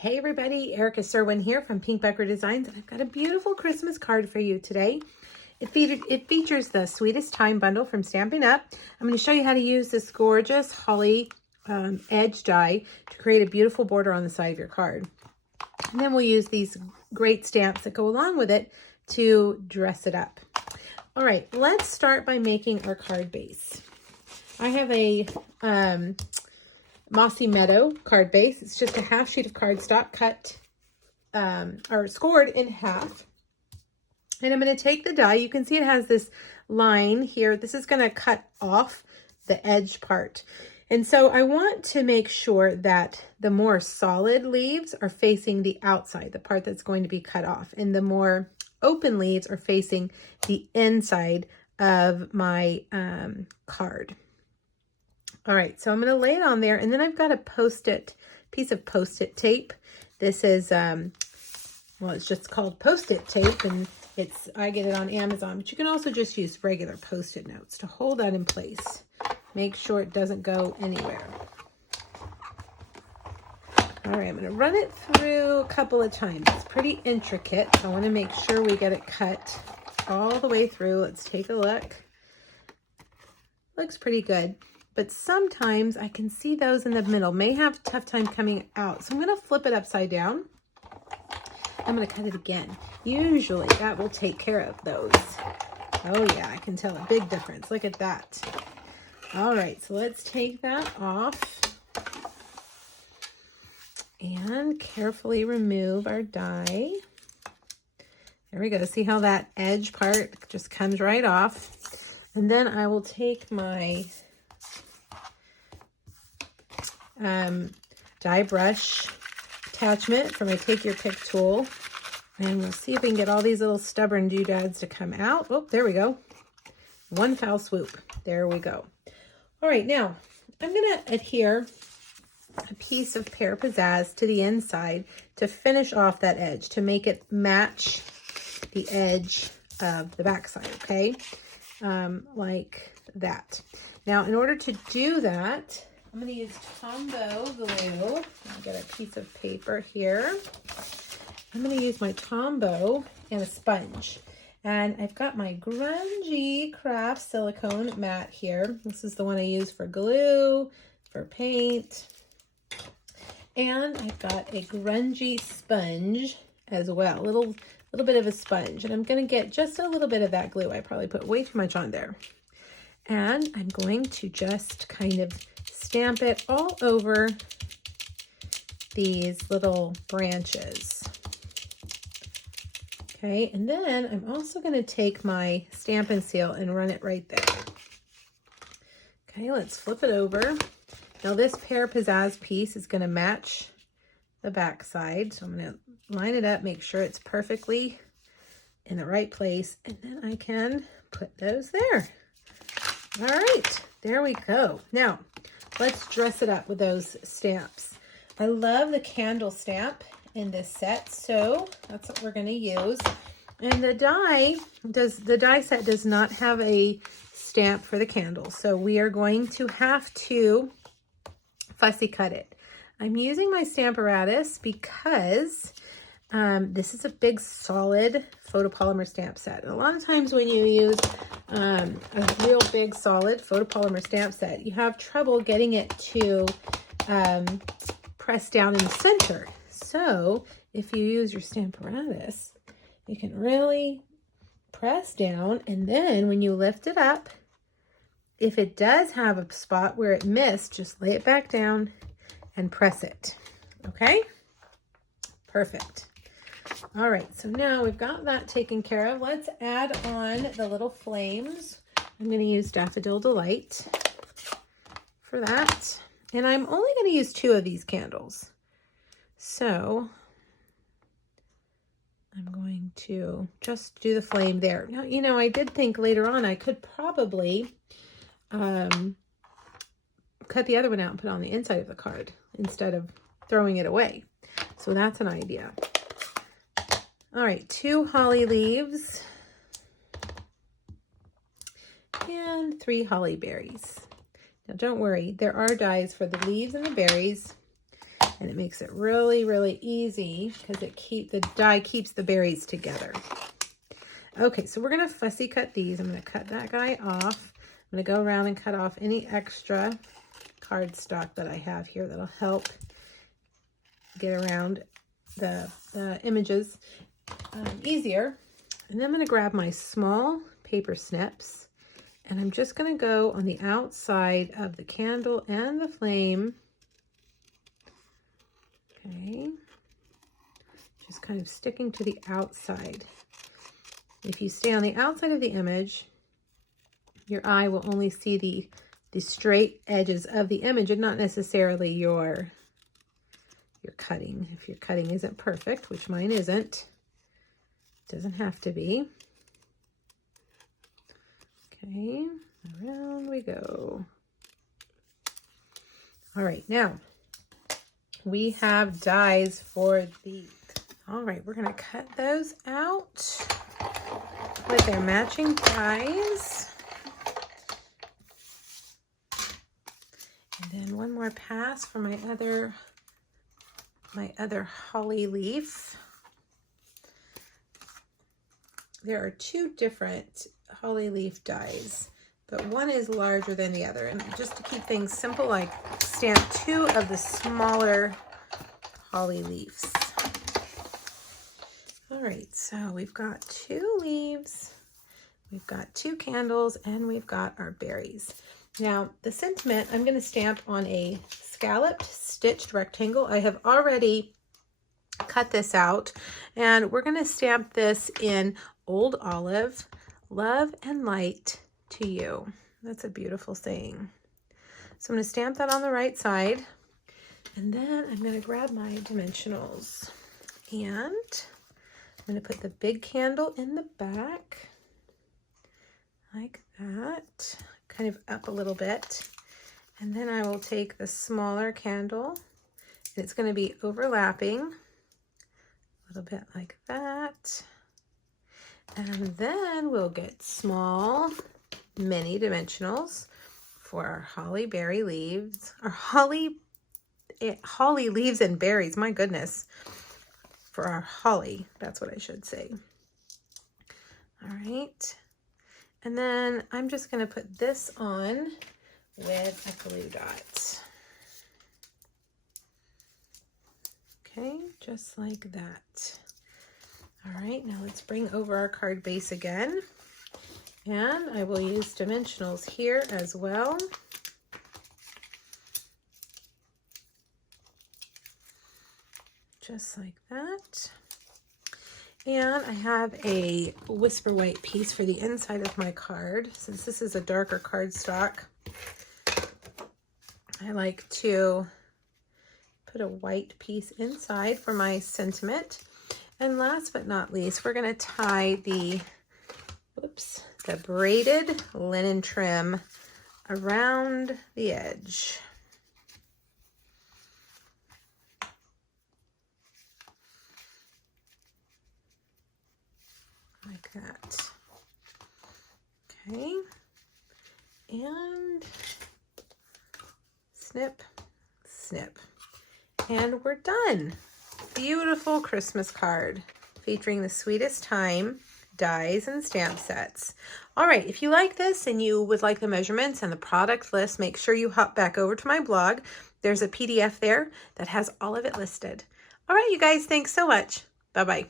Hey everybody, Erica Serwin here from Pink Bucker Designs, and I've got a beautiful Christmas card for you today. It features the Sweetest Time Bundle from Stampin' Up. I'm going to show you how to use this gorgeous holly edge die to create a beautiful border on the side of your card. And then we'll use these great stamps that go along with it to dress it up. All right, let's start by making our card base. I have a Mossy Meadow card base. It's just a half sheet of cardstock cut or scored in half. And I'm going to take the die. You can see it has this line here. This is going to cut off the edge part. And so I want to make sure that the more solid leaves are facing the outside, the part that's going to be cut off. And the more open leaves are facing the inside of my card. All right, so I'm going to lay it on there, and then I've got a piece of Post-it tape. This is, well, it's just called Post-it tape, and I get it on Amazon, but you can also just use regular Post-it notes to hold that in place. Make sure it doesn't go anywhere. All right, I'm going to run it through a couple of times. It's pretty intricate, so I want to make sure we get it cut all the way through. Let's take a look. Looks pretty good. But sometimes I can see those in the middle may have a tough time coming out. So I'm going to flip it upside down. I'm going to cut it again. Usually that will take care of those. Oh yeah, I can tell a big difference. Look at that. All right, so let's take that off and carefully remove our die. There we go. See how that edge part just comes right off. And then I will take my die brush attachment from my Take Your Pick tool, and we'll see if we can get all these little stubborn doodads to come out. Oh, there we go. One foul swoop. There we go. All right, now I'm going to adhere a piece of Pear Pizzazz to the inside to finish off that edge, to make it match the edge of the backside, okay? Like that. Now, in order to do that, I'm going to use Tombow glue. I'll get a piece of paper here. I'm going to use my Tombow and a sponge. And I've got my Grungy Craft silicone mat here. This is the one I use for glue, for paint. And I've got a grungy sponge as well, a little bit of a sponge. And I'm going to get just a little bit of that glue. I probably put way too much on there. And I'm going to just kind of stamp it all over these little branches. Okay, and then I'm also going to take my Stampin' Seal and run it right there. Okay, let's flip it over. Now this Pear Pizzazz piece is going to match the back side. So I'm going to line it up, make sure it's perfectly in the right place, and then I can put those there. All right, there we go. Now, let's dress it up with those stamps. I love the candle stamp in this set, so that's what we're going to use. And the die set does not have a stamp for the candle, so we are going to have to fussy cut it. I'm using my Stamparatus because this is a big solid photopolymer stamp set. And a lot of times when you use a real big solid photopolymer stamp set, you have trouble getting it to press down in the center. So if you use your Stamparatus, you can really press down, and then when you lift it up, if it does have a spot where it missed, just lay it back down and press it. Okay? Perfect. All right, so now we've got that taken care of. Let's add on the little flames. I'm going to use Daffodil Delight for that. And I'm only going to use 2 of these candles. So I'm going to just do the flame there. Now, you know, I did think later on I could probably cut the other one out and put it on the inside of the card instead of throwing it away. So that's an idea. All right, 2 holly leaves and 3 holly berries. Now don't worry, there are dies for the leaves and the berries. And it makes it really, really easy because the die keeps the berries together. Okay, so we're going to fussy cut these. I'm going to cut that guy off. I'm going to go around and cut off any extra cardstock that I have here that'll help get around the images easier. And then I'm going to grab my small paper snips, and I'm just going to go on the outside of the candle and the flame. Okay, just kind of sticking to the outside. If you stay on the outside of the image, your eye will only see the straight edges of the image and not necessarily your cutting. If your cutting isn't perfect, which mine isn't, it doesn't have to be. Okay, around we go. All right, now we have dies for these. All right, we're gonna cut those out with their matching dies. And then one more pass for my other holly leaf. There are two different holly leaf dies, but one is larger than the other. And just to keep things simple, I stamped two of the smaller holly leaves. All right, so we've got 2 leaves, we've got 2 candles, and we've got our berries. Now, the sentiment I'm going to stamp on a scalloped stitched rectangle. I have already cut this out, and we're going to stamp this in Old Olive, love and light to you. That's a beautiful saying. So I'm going to stamp that on the right side, and then I'm going to grab my dimensionals, and I'm going to put the big candle in the back like that, kind of up a little bit. And then I will take the smaller candle, and it's going to be overlapping a little bit like that. And then we'll get small mini dimensionals for our holly berry leaves, or holly leaves and berries, my goodness. For our holly, that's what I should say. All right, and then I'm just going to put this on with a glue dot. Okay, just like that. All right, now let's bring over our card base again, and I will use dimensionals here as well. Just like that. And I have a Whisper White piece for the inside of my card. Since this is a darker cardstock, I like to put a white piece inside for my sentiment. And last but not least, we're going to tie the braided linen trim around the edge. Like that. Okay, and snip, snip, and we're done. Beautiful Christmas card featuring the Sweetest Time dies and stamp sets. All right, if you like this and you would like the measurements and the product list, make sure you hop back over to my blog. There's a PDF there that has all of it listed. All right, you guys, thanks so much. Bye-bye.